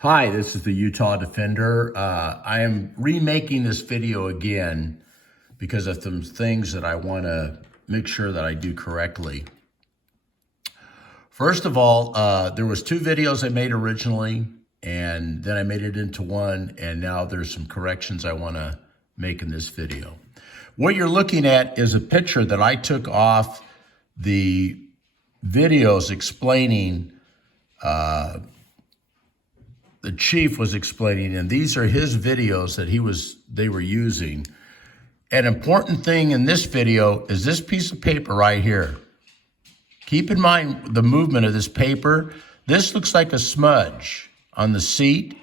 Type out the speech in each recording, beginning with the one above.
Hi, this is the Utah Defender. I am remaking this video again because of some things that I want to make sure that I do correctly. First of all, there was two videos I made originally, and then I made it into one, and now there's some corrections I want to make in this video. What you're looking at is a picture that I took off the videos explaining the chief was explaining, and these are his videos that they were using. An important thing in this video is this piece of paper right here. Keep in mind the movement of this paper. This looks like a smudge on the seat,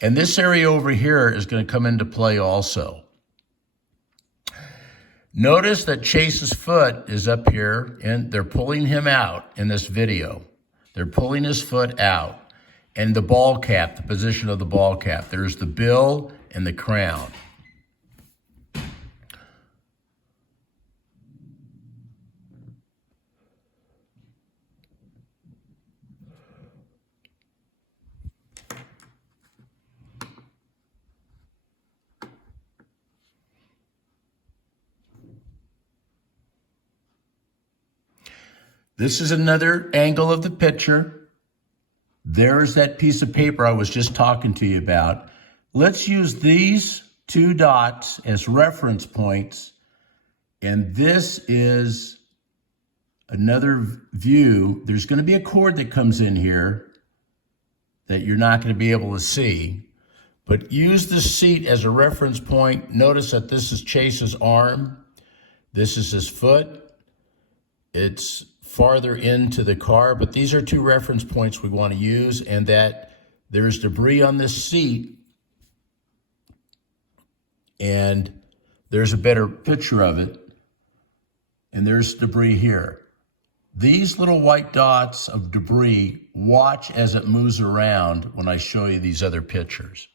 and this area over here is going to come into play also. Notice that Chase's foot is up here, and they're pulling him out in this video. They're pulling his foot out. And the ball cap, the position of the ball cap. There's the bill and the crown. This is another angle of the picture. There's that piece of paper I was just talking to you about. Let's use these two dots as reference points. And this is another view. There's going to be a cord that comes in here that you're not going to be able to see. But use this seat as a reference point. Notice that this is Chase's arm. This is his foot. It's farther into the car, but these are two reference points we want to use, and that there's debris on this seat, and there's a better picture of it, and there's debris here. These little white dots of debris, watch as it moves around when I show you these other pictures.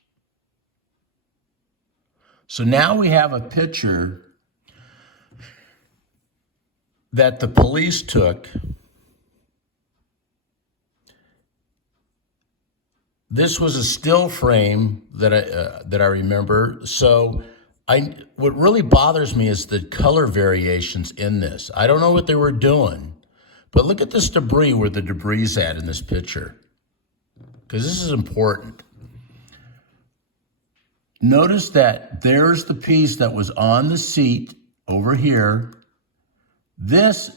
So now we have a picture that the police took. This was a still frame that I remember. So what really bothers me is the color variations in this. I don't know what they were doing, but look at this debris, where the debris is at in this picture, because this is important. Notice that there's the piece that was on the seat over here. This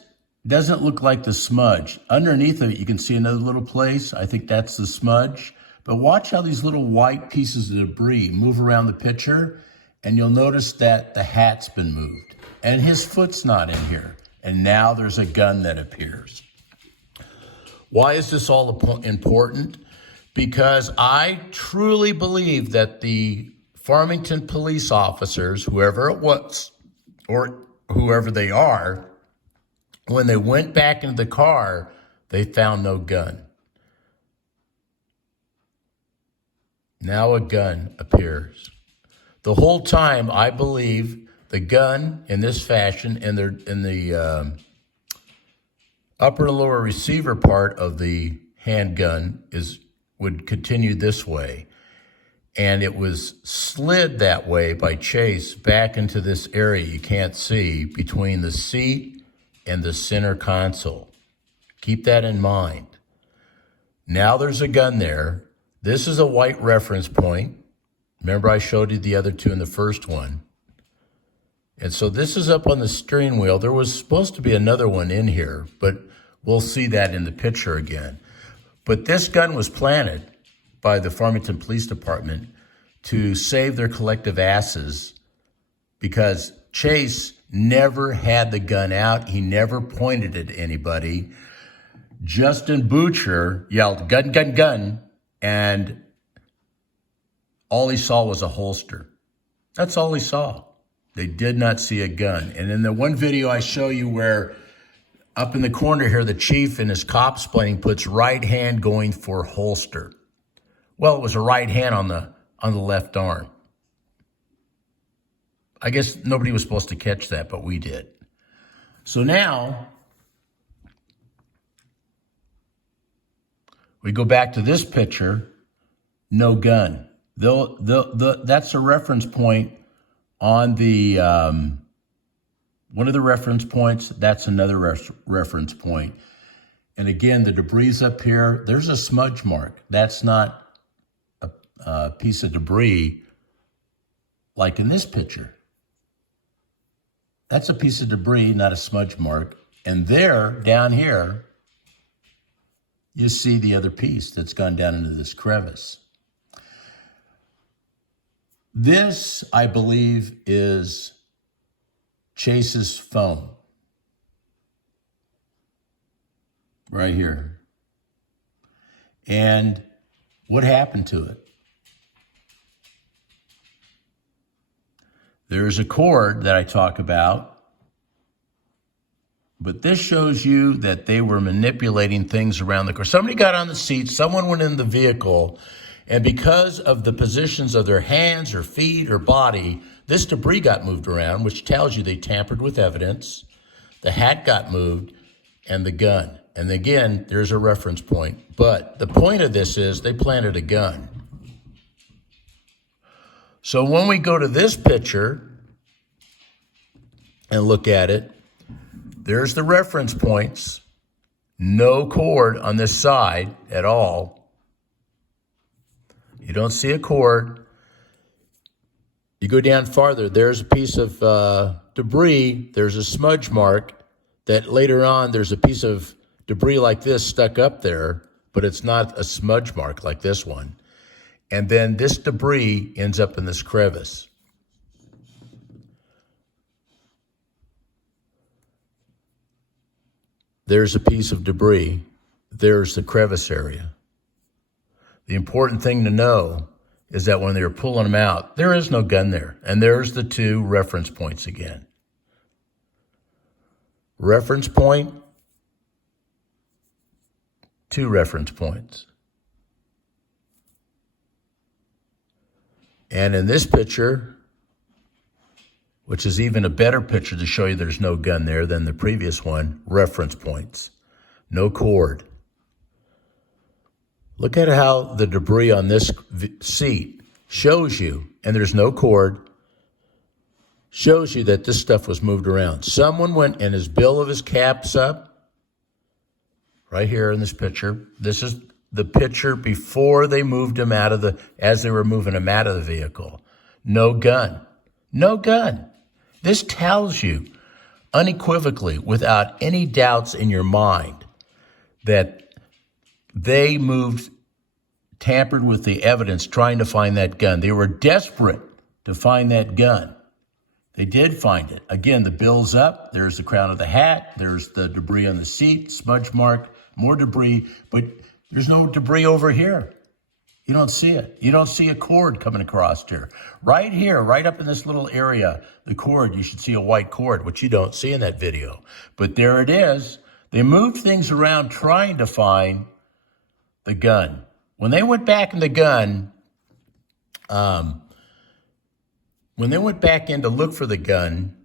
doesn't look like the smudge. Underneath of it, you can see another little place. I think that's the smudge. But watch how these little white pieces of debris move around the picture, and you'll notice that the hat's been moved, and his foot's not in here. And now there's a gun that appears. Why is this all important? Because I truly believe that the Farmington police officers, whoever it was, or whoever they are, when they went back into the car, they found no gun. Now a gun appears. The whole time, I believe the gun in this fashion, in the upper and lower receiver part of the handgun would continue this way. And it was slid that way by Chase back into this area you can't see between the seat and the center console. Keep that in mind. Now there's a gun there. This is a white reference point. Remember, I showed you the other two in the first one. And so this is up on the steering wheel. There was supposed to be another one in here, but we'll see that in the picture again. But this gun was planted by the Farmington Police Department to save their collective asses, because Chase never had the gun out. He never pointed it at anybody. Justin Butcher yelled, "Gun, gun, gun," and all he saw was a holster. That's all he saw. They did not see a gun. And in the one video I show you where up in the corner here, the chief in his cop explaining puts right hand going for holster. Well, it was a right hand on the left arm. I guess nobody was supposed to catch that, but we did. So now we go back to this picture. no gun. That's a reference point on the, one of the reference points. That's another reference point. And again, the debris up here, there's a smudge mark. That's not a piece of debris like in this picture. That's a piece of debris, not a smudge mark. And there, down here, you see the other piece that's gone down into this crevice. This, I believe, is Chase's phone. Right here. And what happened to it? There's a cord that I talk about, but this shows you that they were manipulating things around the car. Somebody got on the seat, someone went in the vehicle, and because of the positions of their hands or feet or body, this debris got moved around, which tells you they tampered with evidence. The hat got moved, and the gun. And again, there's a reference point. But the point of this is they planted a gun. So when we go to this picture and look at it, there's the reference points. No cord on this side at all. You don't see a cord. You go down farther, there's a piece of debris. There's a smudge mark that later on there's a piece of debris like this stuck up there, but it's not a smudge mark like this one. And then this debris ends up in this crevice. There's a piece of debris. There's the crevice area. The important thing to know is that when they were pulling them out, there is no gun there. And there's the two reference points again. Reference point, two reference points. And in this picture, which is even a better picture to show you there's no gun there than the previous one, reference points, no cord. Look at how the debris on this seat shows you, and there's no cord, shows you that this stuff was moved around. Someone went and his bill of his caps up, right here in this picture. This is the picture before they moved him out of as they were moving him out of the vehicle. No gun. No gun. This tells you unequivocally, without any doubts in your mind, that they tampered with the evidence trying to find that gun. They were desperate to find that gun. They did find it. Again, the bill's up. There's the crown of the hat. There's the debris on the seat, smudge mark, more debris, but there's no debris over here. You don't see it. You don't see a cord coming across here. Right here, right up in this little area, the cord, you should see a white cord, which you don't see in that video. But there it is. They moved things around trying to find the gun. When they went back in the gun, when they went back in to look for the gun,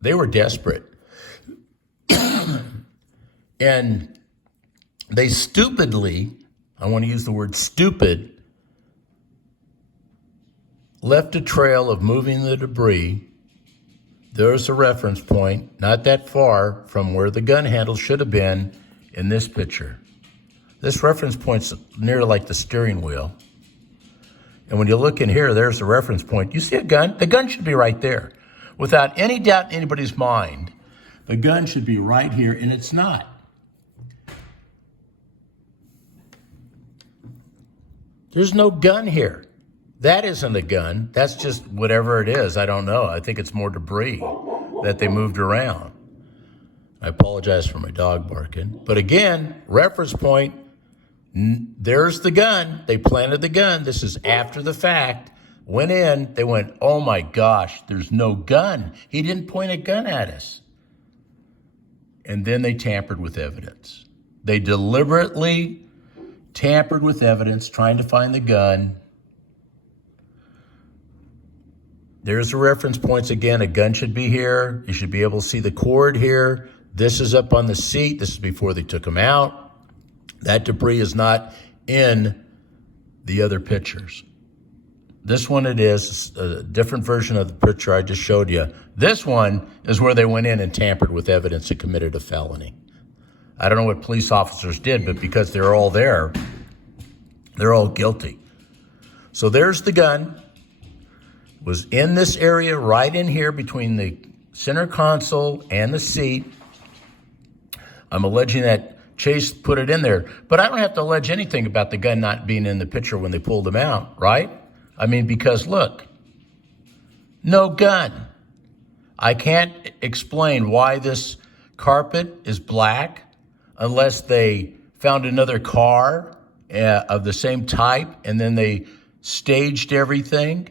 they were desperate. And they stupidly, I want to use the word stupid, left a trail of moving the debris. There's a reference point, not that far from where the gun handle should have been in this picture. This reference point's near like the steering wheel. And when you look in here, there's a reference point. You see a gun? The gun should be right there. Without any doubt in anybody's mind, the gun should be right here, and it's not. There's no gun here. That isn't a gun. That's just whatever it is. I don't know. I think it's more debris that they moved around. I apologize for my dog barking. But again, reference point, there's the gun. They planted the gun. This is after the fact. Went in. They went, oh my gosh, there's no gun. He didn't point a gun at us. And then they tampered with evidence. They deliberately tampered with evidence, trying to find the gun. There's the reference points again. A gun should be here. You should be able to see the cord here. This is up on the seat. This is before they took him out. That debris is not in the other pictures. This one it is, a different version of the picture I just showed you. This one is where they went in and tampered with evidence and committed a felony. I don't know what police officers did, but because they're all there, they're all guilty. So there's the gun. Was in this area right in here between the center console and the seat. I'm alleging that Chase put it in there, but I don't have to allege anything about the gun not being in the picture when they pulled him out, right? I mean, because look, no gun. I can't explain why this carpet is black unless they found another car of the same type and then they staged everything.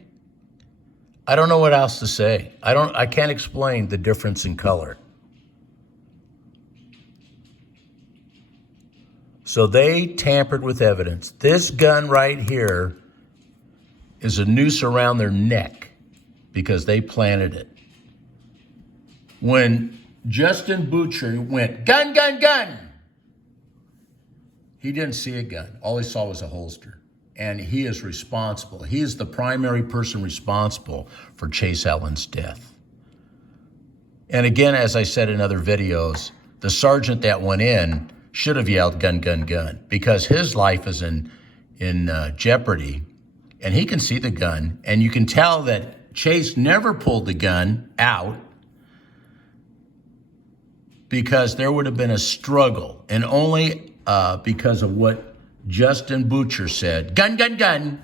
I don't know what else to say. I can't explain the difference in color. So they tampered with evidence. This gun right here is a noose around their neck because they planted it. When Justin Butcher went, gun, gun, gun, he didn't see a gun. All he saw was a holster. And he is responsible. He is the primary person responsible for Chase Allan's death. And again, as I said in other videos, the sergeant that went in should have yelled gun, gun, gun, because his life is in jeopardy. And he can see the gun, and you can tell that Chase never pulled the gun out because there would have been a struggle, and only because of what Justin Butcher said, gun, gun, gun,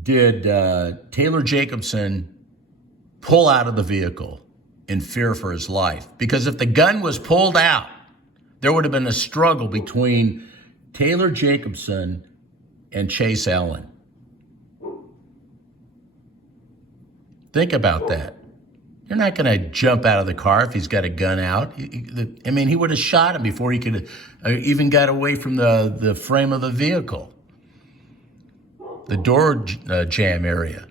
did Taylor Jacobson pull out of the vehicle in fear for his life. Because if the gun was pulled out, there would have been a struggle between Taylor Jacobson and Chase Allan. Think about that. You're not going to jump out of the car if he's got a gun out. I mean, he would have shot him before he could even got away from the frame of the vehicle. The door jam area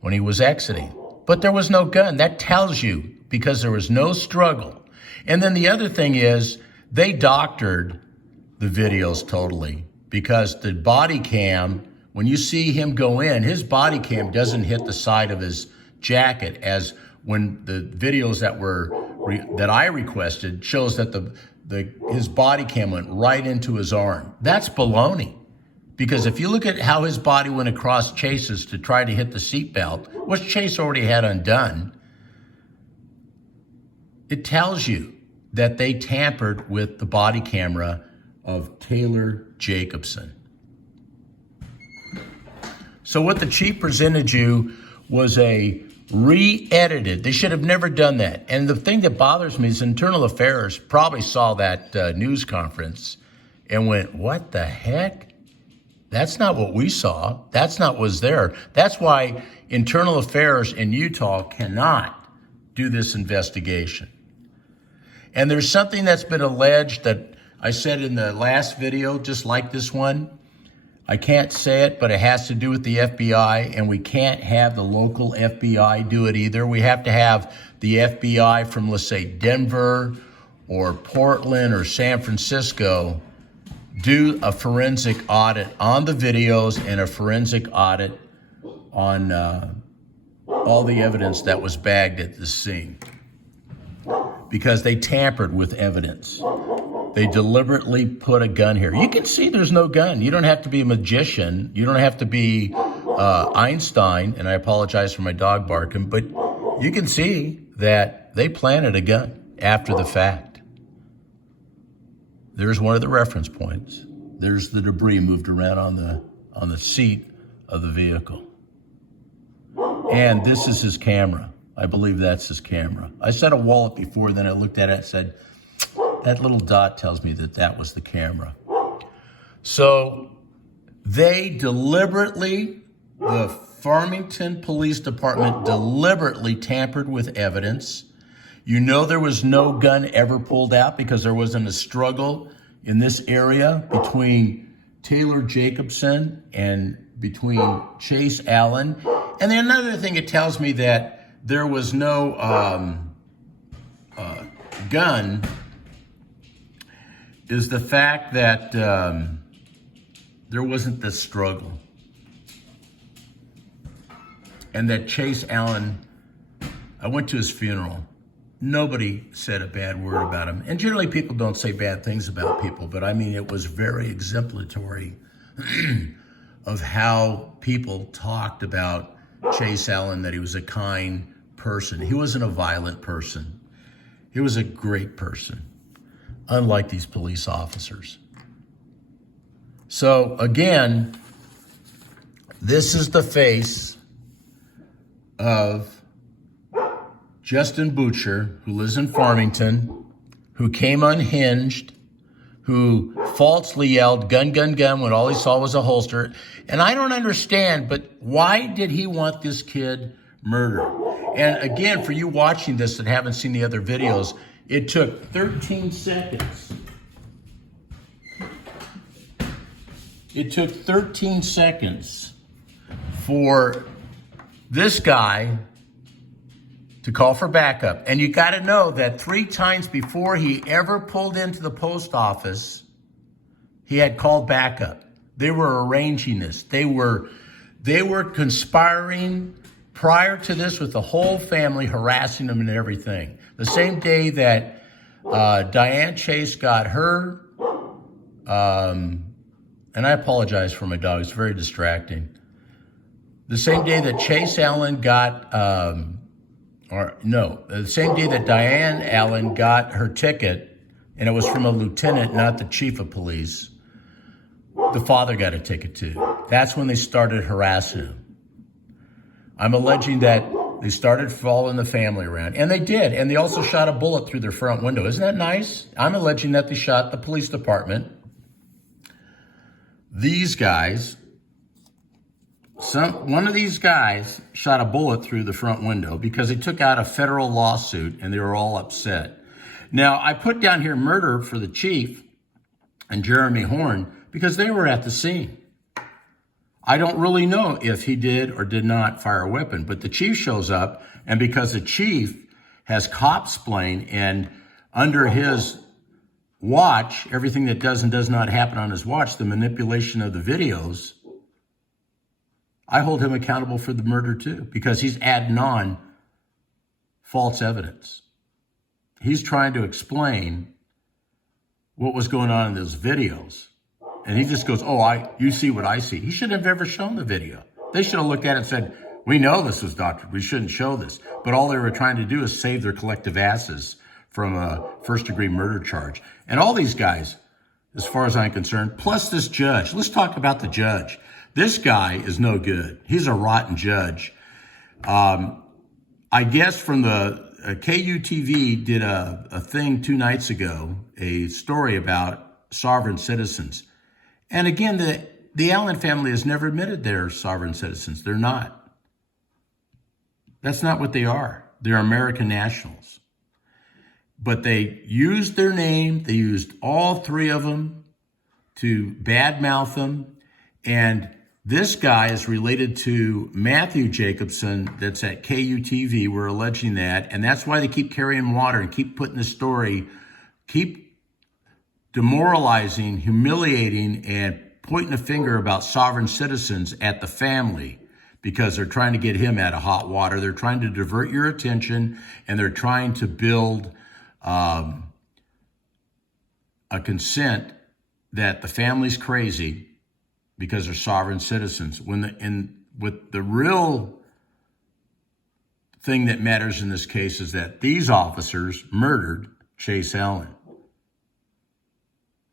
when he was exiting. But there was no gun. That tells you because there was no struggle. And then the other thing is they doctored the videos totally because the body cam, when you see him go in, his body cam doesn't hit the side of his jacket as when the videos that I requested shows that his body cam went right into his arm. That's baloney. Because if you look at how his body went across Chase's to try to hit the seatbelt, which Chase already had undone, it tells you that they tampered with the body camera of Taylor Jacobson. So what the chief presented you was a re-edited. They should have never done that. And the thing that bothers me is Internal Affairs probably saw that news conference and went, what the heck? That's not what we saw. That's not what was there. That's why Internal Affairs in Utah cannot do this investigation. And there's something that's been alleged that I said in the last video, just like this one. I can't say it, but it has to do with the FBI, and we can't have the local FBI do it either. We have to have the FBI from, let's say, Denver or Portland or San Francisco do a forensic audit on the videos and a forensic audit on all the evidence that was bagged at the scene. Because they tampered with evidence. They deliberately put a gun here. You can see there's no gun. You don't have to be a magician. You don't have to be Einstein, and I apologize for my dog barking, but you can see that they planted a gun after the fact. There's one of the reference points. There's the debris moved around on the seat of the vehicle. And this is his camera. I believe that's his camera. I said a wallet before, then I looked at it and said, that little dot tells me that that was the camera. So they deliberately, the Farmington Police Department deliberately tampered with evidence. You know there was no gun ever pulled out because there wasn't a struggle in this area between Taylor Jacobson and between Chase Allan. And then another thing, it tells me that there was no gun is the fact that there wasn't this struggle. And that Chase Allan, I went to his funeral. Nobody said a bad word about him. And generally people don't say bad things about people, but I mean, it was very exemplary of how people talked about Chase Allan, that he was a kind person. He wasn't a violent person. He was a great person, unlike these police officers. So again, this is the face of Justin Butcher, who lives in Farmington, who came unhinged, who falsely yelled, gun, gun, gun, when all he saw was a holster. And I don't understand, but why did he want this kid murdered? And again, for you watching this that haven't seen the other videos, it took 13 seconds. It took 13 seconds for this guy to call for backup. And you got to know that 3 times before he ever pulled into the post office, he had called backup. They were arranging this. They were conspiring prior to this with the whole family, harassing them and everything. The same day that Diane Chase got her, and I apologize for my dog, it's very distracting. The same day that Chase Allan got, the same day that Diane Allan got her ticket, and it was from a lieutenant, not the chief of police, the father got a ticket too. That's when they started harassing him. I'm alleging that they started following the family around, and they did, and they also shot a bullet through their front window. Isn't that nice? I'm alleging that they shot the police department. These guys, one of these guys shot a bullet through the front window because they took out a federal lawsuit and they were all upset. Now, I put down here murder for the chief and Jeremy Horn because they were at the scene. I don't really know if he did or did not fire a weapon, but the chief shows up, and because the chief has cop-splain and under his watch, everything that does and does not happen on his watch, the manipulation of the videos, I hold him accountable for the murder too, because he's adding on false evidence. He's trying to explain what was going on in those videos. And he just goes, you see what I see. He shouldn't have ever shown the video. They should have looked at it and said, we know this was doctored. We shouldn't show this. But all they were trying to do is save their collective asses from a first-degree murder charge. And all these guys, as far as I'm concerned, plus this judge. Let's talk about the judge. This guy is no good. He's a rotten judge. I guess from the KUTV did a thing 2 nights ago, a story about sovereign citizens. And again, the Allan family has never admitted they're sovereign citizens. They're not. That's not what they are. They're American nationals. But they used their name. They used all 3 of them to badmouth them. And this guy is related to Matthew Jacobson that's at KUTV. We're alleging that. And that's why they keep carrying water and keep putting the story, keep demoralizing, humiliating, and pointing a finger about sovereign citizens at the family because they're trying to get him out of hot water. They're trying to divert your attention, and they're trying to build a consent that the family's crazy because they're sovereign citizens. With the real thing that matters in this case is that these officers murdered Chase Allan.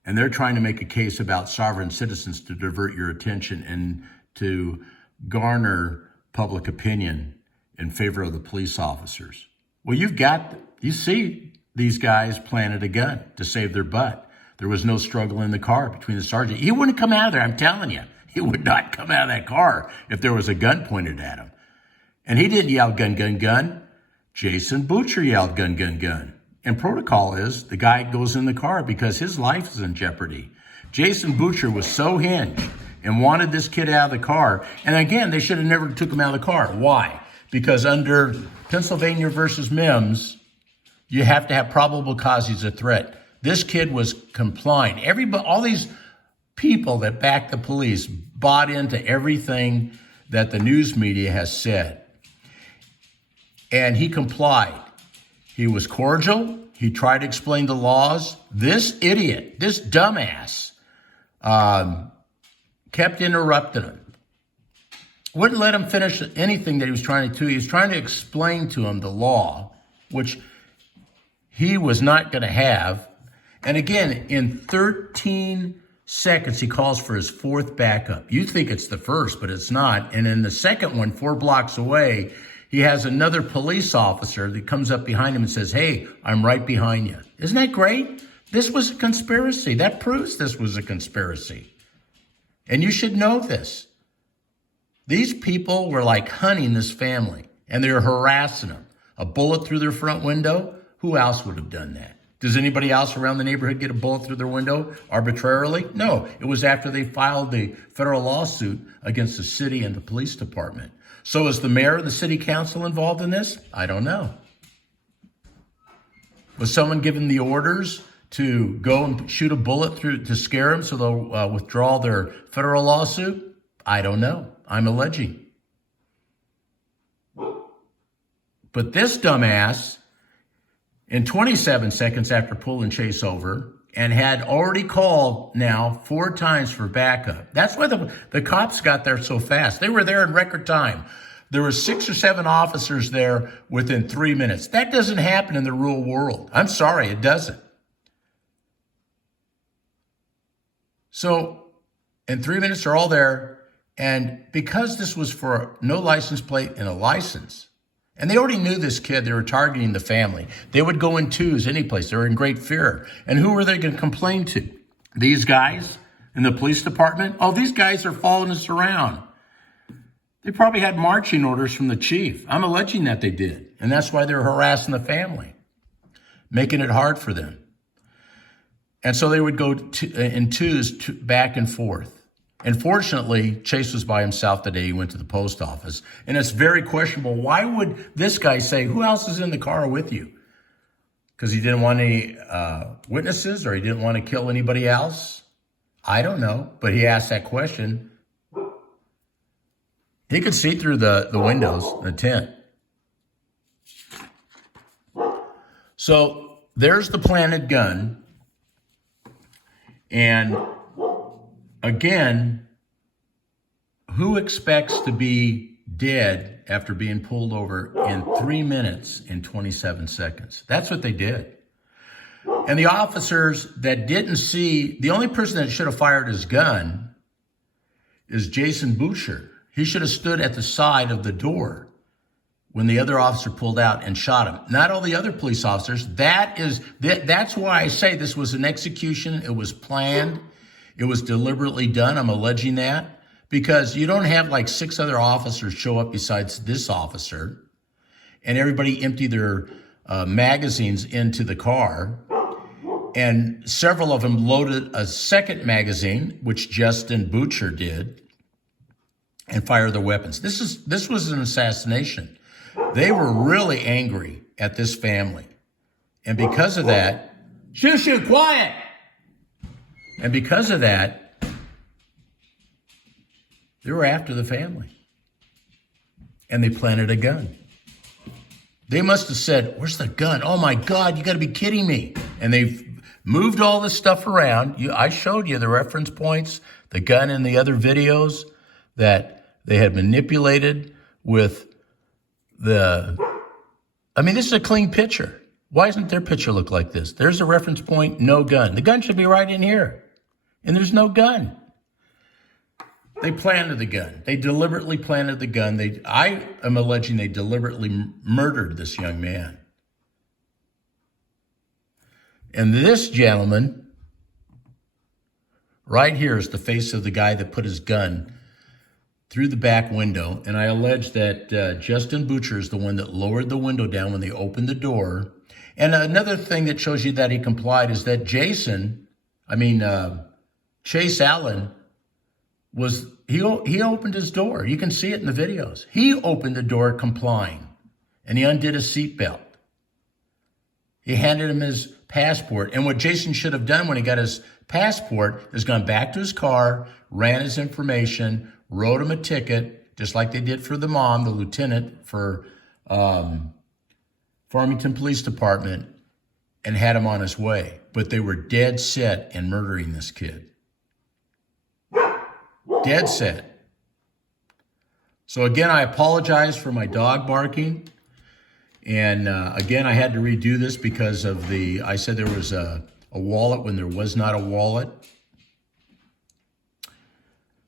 And they're trying to make a case about sovereign citizens to divert your attention and to garner public opinion in favor of the police officers. Well, you see these guys planted a gun to save their butt. There was no struggle in the car between the sergeant. He wouldn't come out of there, I'm telling you. He would not come out of that car if there was a gun pointed at him. And he didn't yell, gun, gun, gun. Jason Butcher yelled, gun, gun, gun. And protocol is the guy goes in the car because his life is in jeopardy. Jason Butcher was so hinged and wanted this kid out of the car. And again, they should have never took him out of the car. Why? Because under Pennsylvania versus Mims, you have to have probable cause he's a threat. This kid was complying. All these people that back the police bought into everything that the news media has said. And he complied. He was cordial. He tried to explain the laws. This idiot, this dumbass, kept interrupting him. Wouldn't let him finish anything that he was trying to do. He was trying to explain to him the law, which he was not going to have. And again, in 13 seconds, he calls for his fourth backup. You think it's the first, but it's not. And in the second one, 4 blocks away, he has another police officer that comes up behind him and says, hey, I'm right behind you. Isn't that great? This was a conspiracy. That proves this was a conspiracy. And you should know this. These people were like hunting this family, and they were harassing them. A bullet through their front window? Who else would have done that? Does anybody else around the neighborhood get a bullet through their window arbitrarily? No, it was after they filed the federal lawsuit against the city and the police department. So is the mayor of the city council involved in this? I don't know. Was someone given the orders to go and shoot a bullet through to scare them so they'll withdraw their federal lawsuit? I don't know. I'm alleging. But this dumbass, in 27 seconds after pulling Chase over, and had already called now 4 times for backup. That's why the cops got there so fast. They were there in record time. There were 6 or 7 officers there within 3 minutes. That doesn't happen in the real world. I'm sorry, it doesn't. So in 3 minutes, they're all there. And because this was for no license plate and a license, and they already knew this kid, they were targeting the family. They would go in twos any place. They were in great fear. And who were they going to complain to? These guys in the police department? Oh, these guys are following us around. They probably had marching orders from the chief. I'm alleging that they did. And that's why they're harassing the family, making it hard for them. And so they would go in twos back and forth. And fortunately, Chase was by himself the day he went to the post office. And it's very questionable. Why would this guy say, who else is in the car with you? Because he didn't want any witnesses, or he didn't want to kill anybody else? I don't know. But he asked that question. He could see through the windows, the tent. So there's the planted gun. And again, who expects to be dead after being pulled over in 3 minutes and 27 seconds? That's what they did. And the officers that didn't see, the only person that should have fired his gun is Jason Boucher. He should have stood at the side of the door when the other officer pulled out and shot him. Not all the other police officers. That's why I say this was an execution. It was planned. It was deliberately done. I'm alleging that because you don't have like 6 other officers show up besides this officer, and everybody empty their magazines into the car. And several of them loaded a second magazine, which Justin Butcher did, and fired their weapons. This was an assassination. They were really angry at this family. And because of that, shoot, quiet. And because of that, they were after the family. And they planted a gun. They must have said, where's the gun? Oh my God, you gotta be kidding me. And they've moved all this stuff around. I showed you the reference points, the gun in the other videos that they had manipulated with this is a clean picture. Why doesn't their picture look like this? There's a reference point, no gun. The gun should be right in here. And there's no gun. They planted the gun. They deliberately planted the gun. I am alleging they deliberately murdered this young man. And this gentleman right here is the face of the guy that put his gun through the back window. And I allege that Justin Butcher is the one that lowered the window down when they opened the door. And another thing that shows you that he complied is that Chase Allan he opened his door. You can see it in the videos. He opened the door complying, and he undid his seatbelt. He handed him his passport. And what Jason should have done when he got his passport is gone back to his car, ran his information, wrote him a ticket, just like they did for the mom, the lieutenant for Farmington Police Department, and had him on his way. But they were dead set in murdering this kid. Dead set. So again, I apologize for my dog barking. And again, I had to redo this because of I said there was a wallet when there was not a wallet.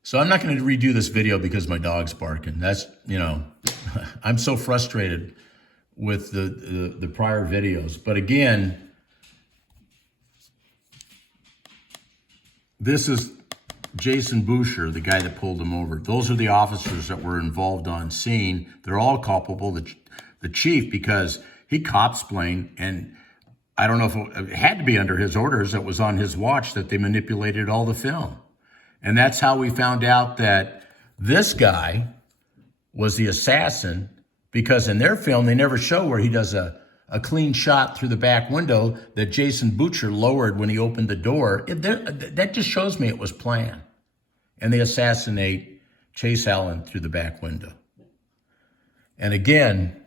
So I'm not going to redo this video because my dog's barking. That's, I'm so frustrated with the prior videos. But again, this is Jason Boucher, the guy that pulled him over. Those are the officers that were involved on scene. They're all culpable. The chief, because he cop-splained, and I don't know if it had to be under his orders, that was on his watch, that they manipulated all the film. And that's how we found out that this guy was the assassin, because in their film, they never show where he does a clean shot through the back window that Jason Boucher lowered when he opened the door. That just shows me it was planned. And they assassinate Chase Allan through the back window. And again,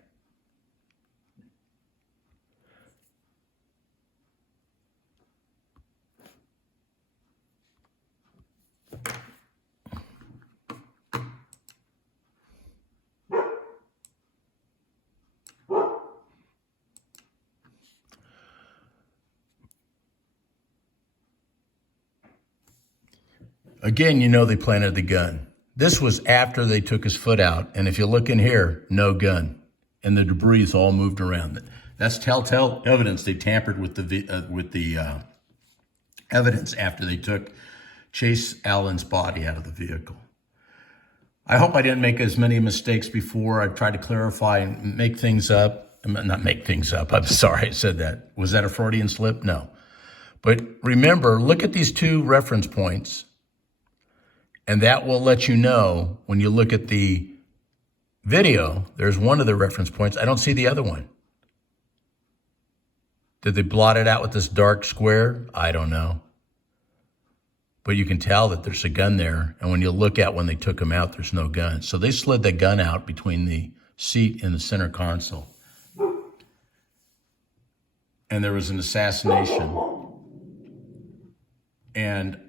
they planted the gun. This was after they took his foot out. And if you look in here, no gun. And the debris all moved around. That's telltale evidence they tampered with the evidence after they took Chase Allan's body out of the vehicle. I hope I didn't make as many mistakes before. I've tried to clarify and make things up. Not make things up. I'm sorry I said that. Was that a Freudian slip? No. But remember, look at these two reference points. And that will let you know when you look at the video, there's one of the reference points. I don't see the other one. Did they blot it out with this dark square? I don't know. But you can tell that there's a gun there. And when you look at when they took him out, there's no gun. So they slid the gun out between the seat and the center console. And there was an assassination. And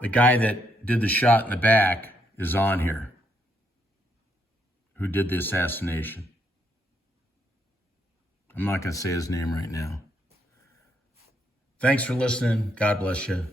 the guy that did the shot in the back is on here, who did the assassination. I'm not going to say his name right now. Thanks for listening. God bless you.